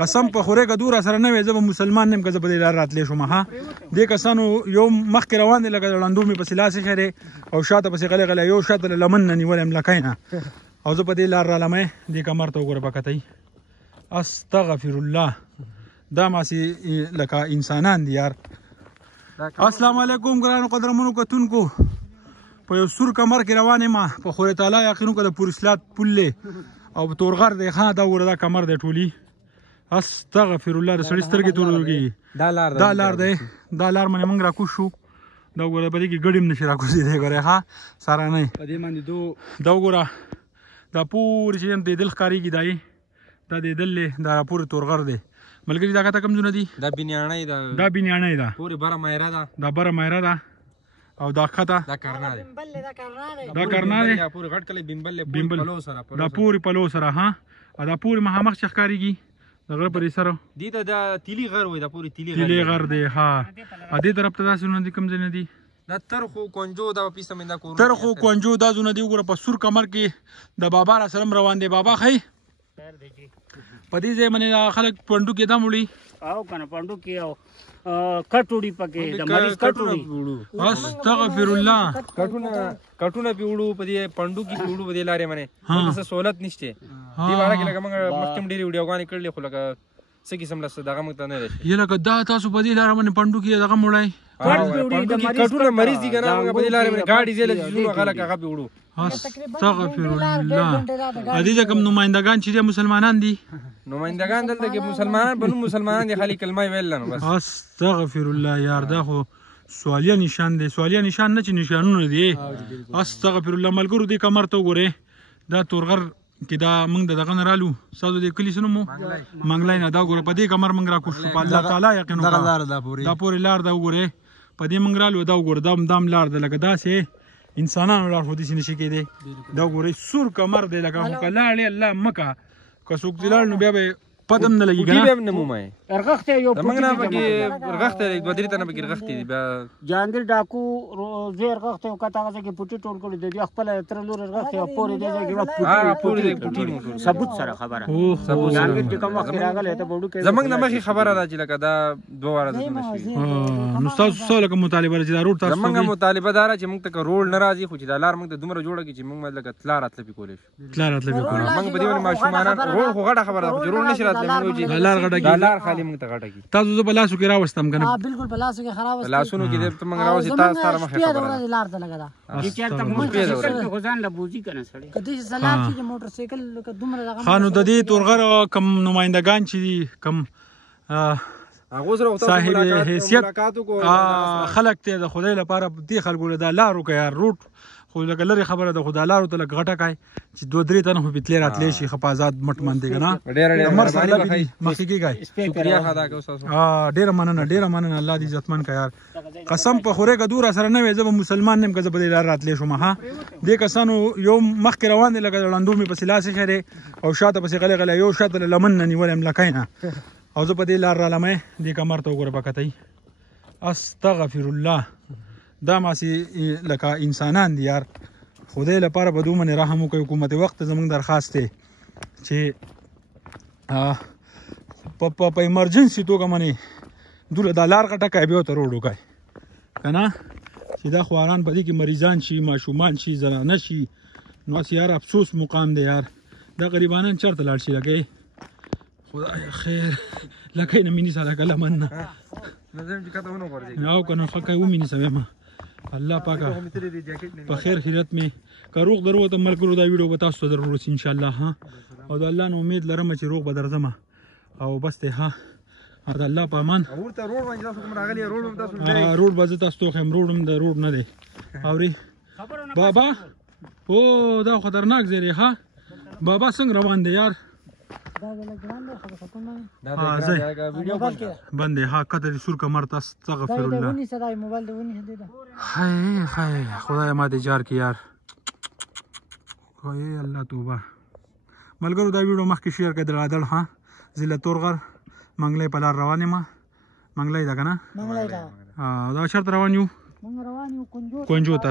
قسم په خوره که دور سره نه وې زه به مسلمان نیم که زه په دې لار راتلی شم. ها دې کسانو یو مخکې روان دی لکه د ړندو مې پسې لاس ایښی دی او شاته پسې غلی غلی یو شاته له لمن نه نیولی یم لکۍ نه او زه په دې لار رالمی. دې کمر ته وګوره په کتۍ استغفر الله دا ماسې لکه انسانان دي یار. السلام علیکم ګرانو قدرمنو کتونکو. په یو سور کمر کې روان یم په خورې تعالی یقین وکړه د پورسلات پل دی او په تورغر دی. ښه دا وګوره دا کمر دی ټولي استغفر الله د سړي سترګې تورېږي. دا لار دی دا لار باندې موږ راکوز شو. دا وګوره په دې کې ګډ هم نشي راکوزېدی ګورئ ښه سارنۍ دا وګوره دا پورې چې یم دیدل ښکارېږي دایي دا دیدل دی دا راپورې تورغر دی ملګري. دا کته کوم ځونه دي؟ دا بینیاڼۍ ده پورې بره مایره ده دا بره مایره ده او دا ښکته دا کرنا دی دا کرنا دی پورې غټ کلی بیمبل دا پورې پلو سره ها دا پورې مخامخ چې ښکارېږي د غره پر سره دې ته دا تیلي غر وایي دا پورې تیلي غر دی. ها دې طرف ته داسې ځونه دي کوم ځای نه دي؟ دا ترخو کونجو دا پیسه مې دا کورونه ترخو کونجو دا ځونه دي. وګوره په سور کمر کې د بابا را سره روان دی. بابا ښایي په دې ځای باندې خلک پنډو کې دم وړي او کنه پنډو کې او کټوړي پکې د مریض کټوړي استغفر الله کټونه پی وړو په دې پنډو کې وړو په دې لارې باندې څه سہولت نشته. دې واره کې لکه موږ مخکې ډېرې ویډیوګانې کړلې خو لکه څه قسم لسه دغه موږ ته نه رسي. یې لکه دا تاسو په دې لاره باندې پنډو کې دغه وړئ کټونه مریض دي که نه موږ په دې لارې باندې ګاډي ځای له ځینو خلک هغه پې وړو استغفر الله. دې ځای کوم نمایندګان چې دي مسلمانان دي نمایندګان دلته کې مسلمانان بنو مسلمانان دي خالي کلمه ویل نه بس استغفر الله یار. دا خو سوالیه نشان دی سوالیه نشان نه چې نشانونه دي استغفر الله. ملګرو دې کمر ته وګورئ دا تورغر کې دا موږ د دغه نه رالو ستاسو د کلي څه نوم و منګلی نه. دا وګوره په دې کمر موږ راکوز شو په الله تعالی یقین وکړه دا پورې لار ده. وګورئ په دې موږ رالو دا وګوره دام لار ده لکه داسې انسانانو لار خو داسې نشي کېدی. دا وګورئ سور کمر دی لکه خو که لاړې الله مکه که څوک دې لاړ نو بیا به پدم نه لګي کنه نه مومای ارغخته یو موږ نه پکې ارغخته دوه درې تنه پکې ارغخته دي بیا جانګیر ډاکو زیر ارغخته او کته هغه کې پټي ټول کړی دی خپل تر لور ارغخته پورې دی چې پورې پټي ثبوت سره خبره جانګیر چې کوم وخت راغله ته بوډو کې زمنګ نه مخې خبره ده چې لکه دا دوه واره ده نشي. نو تاسو څه لکه مطالبه چې دا روډ تاسو زمنګ مطالبه دار چې موږ ته روډ ناراضي خو چې دا لار موږ ته دومره جوړه کی چې موږ لکه تلار اتلې کولې موږ په دې باندې ماشومان روډ خو غټه خبره ده جوړ نشي راتلې لار خالی موږ ته غټه کی تاسو زه په لاسو کې راوستم کنه بالکل په لاسو کې خراب لاسونو کې دې موږ راوځي تاسو سره مخه خبره لار ته لګا چې چرته موږ غزان لا بوزي کنه سړی کدي سلام چې موټر سایکل لکه دومره لګا خانو د دې تورغر کم نمائندگان چې کم صاحب حیثیت خلق ته د خدای لپاره دې خلکو له دا لارو کې یار روټ خو لکه لرې خبره ده خو دا لارو ته لکه غټه کای چې دوه درې تنه خو پتلې راتلی شي خپازات مټ مندې که نه مخکې کېږئ ډېره مننه الله دې عزتمن که یار. قسم په خورې که دور سره نه وې زه به مسلمان نیم که زه په دې لار راتلی شم. ها دې کسانو یو مخکې روان دی لکه د ړندو مې پسې لاس ایښی دی او شاته پسې غلی غلی یو شاته له لمن نه نیولی یم لکۍ نه او زه په دې لار رالمی. دې کمر ته وګوره په کتۍ استغفر الله دا ماسې لکه انسانان دي یار. خدای لپاره به دوی باندې رحم وکړي. حکومت وخت زموږ درخواست دی چې په ایمرجنسي توګه باندې دوی دا لار غټه کړی بیا ورته روډ وکړئ که نه چې دا خواران په دې کې مریضان شي ماشومان شي زنانه شي نو هسې یار افسوس مقام دی یار. دا غریبانان چېرته لاړ شي لکۍ خدای خیر لکۍ نه مې نیسه لکه لمن نه او که نه ښه کوي ومې نیسه بیا الله پاکه په خیر خیرت مې که روغ در ووتم ملګرو دا ویډیو به تاسو ته در ورسي انشاءالله. ها او د الله نه امید لرم چې روغ به درځم او بس دی. ها د الله په امان روډ به زه تاسو ته وښیم روډ هم د روډ نه دی اورې بابا او دا خطرناک ځای دی. ها بابا څنګه روان دی یار بند ها کته سور کمر ته استغفر الله. هاي خدای ما دې جار کی یار خدای الله توبه. ملګرو دا ویډیو مخکې شیر کړئ درادل. ها ضلع تورغر منګلی په لار روان یم منګلی ده که نه دا چېرته روان یو کونجو ته